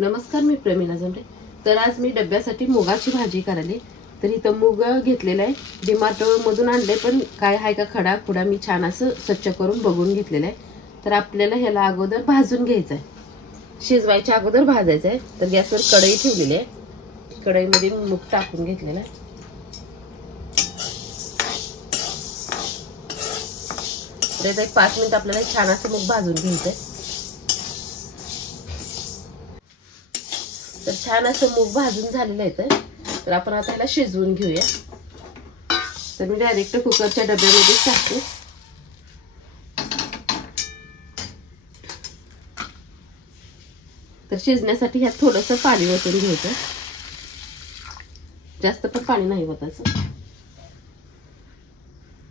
नमस्कार, मी प्रमिला जमरे। तर आज मी डब्यासाठी मुगाची भाजी करायली। तर इथं मूग घेतलेला आहे, डीमार्ट मधून आणले, पण काय आहे का खडा खुडा मी छान असं स्वच्छ करून बघून घेतलेला आहे। तर आपल्याला ह्याला अगोदर भाजून घ्यायचं आहे, शिजवायच्या अगोदर भाजायचं आहे। तर गॅसवर कढई ठेवलेली आहे, कढईमध्ये मूग टाकून घेतलेला आहे। तर 5 मिनिट आपल्याला छान असं मूग भाजून घ्यायचं आहे। तर छान असं मूग भाजून झालेलं आहे। तर आपण आता याला शिजवून घेऊया। तर मी डायरेक्ट कुकरच्या डब्यामध्ये टाकते। तर शिजण्यासाठी ह्यात थोडंसं पाणी ओतून घ्यायचं, जास्त पण पाणी नाही ओतायचं।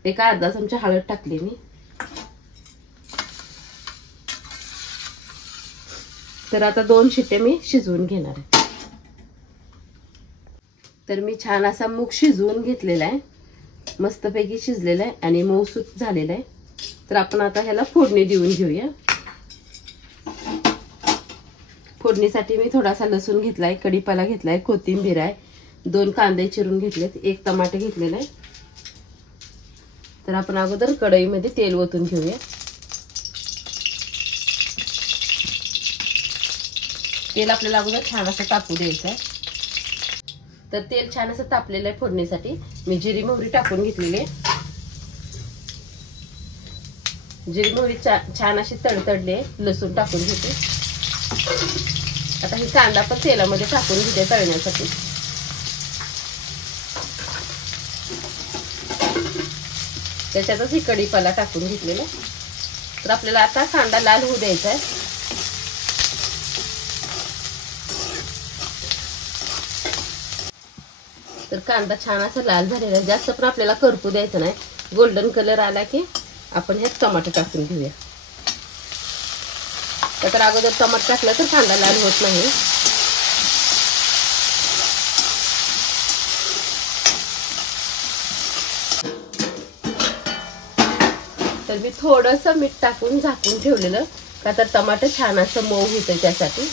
एक अर्धा चमचा हळद टाकली मी। तर आता 2 शिट्ट्या मी शिजवून घेणार आहे। तर मी छान असा मूग शिजवून घेतलेला आहे, मस्तपैकी शिजलेला आहे आणि मऊसूत झालेला आहे। तर आपण आता ह्याला फोडणी देऊन घेऊया। फोडणीसाठी मी थोडासा लसूण घेतलाय, कढीपाला घेतलाय, कोथिंबीर आहे, 2 कांदे चिरून घेतलेत, 1 टमाटर घेतलेला आहे। तर आपण अगोदर कढईमध्ये तेल ओतून घेऊया। तेल आपल्याला अगोदर छान असं तापू द्यायचं आहे। तर तेल छान असं तापलेलं आहे। फोडणीसाठी मी जिरी मोहरी टाकून घेतलेली आहे। जिरी मोहरी छान अशी तडतडली आहे, लसूण टाकून घेते। आता ही कांदा पण तेलामध्ये टाकून घेते तळण्यासाठी। त्याच्यातच ही कढीपाला टाकून घेतलेला। तर आपल्याला आता कांदा लाल होऊ द्यायचा आहे। तर कांदा छान असा लाल झालेला आहे, जास्त पण आपल्याला करपू द्यायचं नाही। गोल्डन कलर आला की आपण ह्यात टमाटर टाकून घेऊया। तर अगोदर टमाटर टाकलं तर कांदा लाल होत नाही। तर मी थोडंसं मीठ टाकून झाकून ठेवलेलं, का तर टमाटर छान असं मऊ होतं त्यासाठी।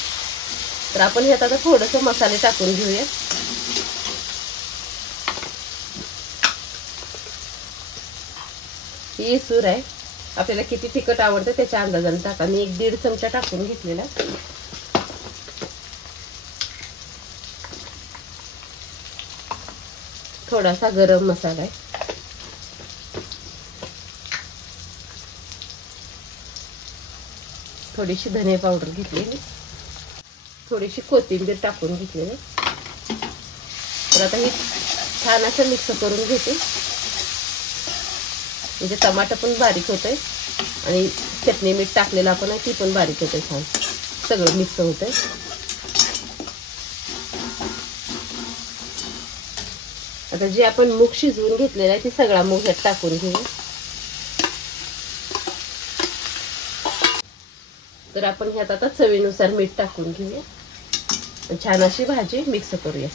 तर आपण ह्यात आता थोडंसं मसाले टाकून घेऊया। ही सूर आहे, आपल्याला किती तिखट आवडतं त्याच्या अंदाजाने टाका। मी 1-1.5 चमचा टाकून घेतलेला। थोडासा गरम मसाला आहे, थोडीशी धने पावडर घेतलेली, थोडीशी कोथिंबीर टाकून घेतलेली। तर आता हे छान असं मिक्स करून घेते, म्हणजे टमाटर पण बारीक होते आणि चटणी मीठ टाकलेलं आपण ती पण बारीक होते, छान सगळं मिक्स होते। आता जे आपण मूग शिजवून घेतलेलं आहे ते सगळा मूग ह्यात टाकून घेऊ। तर आपण ह्यात आता चवीनुसार मीठ टाकून घेऊया, छान अशी भाजी मिक्स करूया।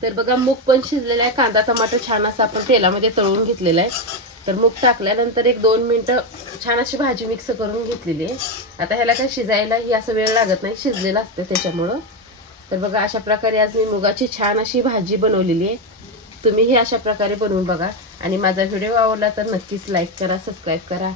तर बघा मूग पण शिजलेला आहे, कांदा टमाटर छान असं आपण तेलामध्ये तळून घेतलेला आहे। तर मूग टाकल्यानंतर 1-2 मिनिटं छान अशी भाजी मिक्स करून घेतलेली आहे। आता ह्याला काय शिजायला ही असं वेळ लागत नाही, शिजलेलं असतं त्याच्यामुळं। तर बघा अशा प्रकारे आज मी मुगाची छान अशी भाजी बनवलेली आहे। तुम्ही ही अशा प्रकारे बनवून बघा आणि माझा व्हिडिओ आवडला तर नक्कीच लाईक करा, सबस्क्राईब करा